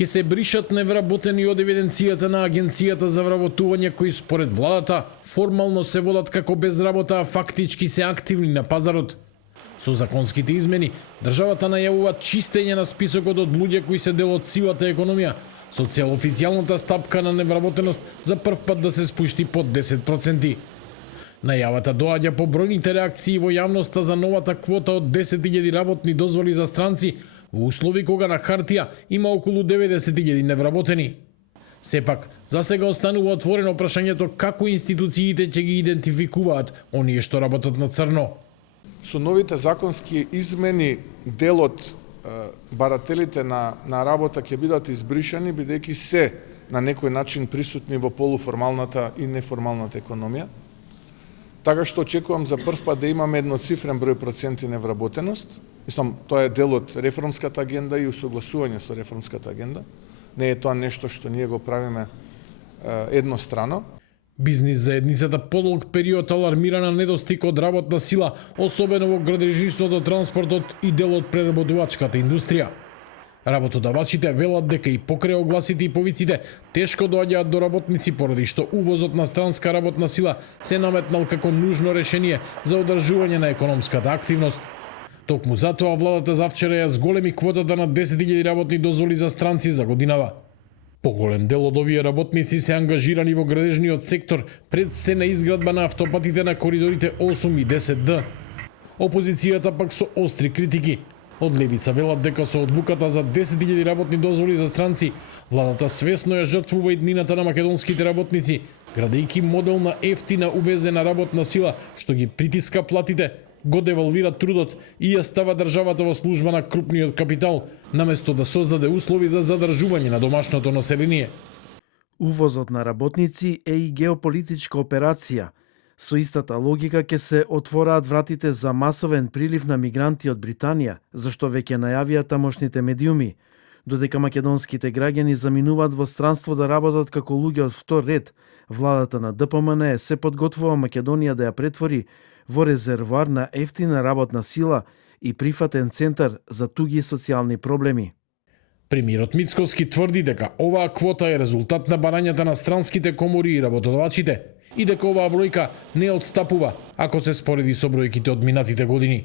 ќе се бришат невработени од евиденцијата на Агенцијата за вработување кои според владата формално се водат како без работа, а фактички се активни на пазарот. Со законските измени, државата најавува чистење на списокот од луѓе кои се дел од сивата економија, со цел официјалната стапка на невработеност за прв пат да се спушти под 10%. Најавата доаѓа по бројните реакции во јавноста за новата квота од 10.000 работни дозволи за странци, во услови кога на хартија има околу 90.000 невработени. Сепак, за сега останува отворено прашањето како институциите ќе ги идентификуваат оние што работат на црно. Со новите законски измени делот барателите на работа ќе бидат избришани, бидејќи се на некој начин присутни во полуформалната и неформалната економија. Така што очекувам за прв пат да имаме едноцифрен број проценти невработеност. Мислам, тоа е дел од реформската агенда и усогласување со реформската агенда. Не е тоа нешто што ние го правиме еднострано. Бизнис заедницата подолг период алармира на недостиг од работна сила, особено во градежништвото, транспортот и дел од преработувачката индустрија. Работодавачите велат дека и покрај огласите и повиците тешко доаѓаат до работници поради што увозот на странска работна сила се наметнал како нужно решение за одржување на економската активност. Токму затоа владата завчера ја зголеми квотата на 10.000 работни дозволи за странци за годинава. Поголем дел од овие работници се ангажирани во градежниот сектор, пред се на изградба на автопатите на коридорите 8 и 10Д. Опозицијата пак со остри критики. Од левица велат дека со одлуката за 10.000 работни дозволи за странци, владата свесно ја жртвува иднината на македонските работници, градејќи модел на ефтина увезена работна сила што ги притиска платите, го девалвира трудот и ја става државата во служба на крупниот капитал, наместо да создаде услови за задржување на домашното население. Увозот на работници е и геополитичка операција. Со истата логика ќе се отвораат вратите за масовен прилив на мигранти од Британија, зашто веќе најавија тамошните медиуми. Додека македонските граѓани заминуваат во странство да работат како луѓе од втор ред, владата на ДПМН се подготвува Македонија да ја претвори во резервоар на ефтина работна сила и прифатен центар за туги социјални проблеми. Премиерот Мицковски тврди дека оваа квота е резултат на барањата на странските комори и работодавачите и дека оваа бројка не отстапува ако се спореди со бројките од минатите години.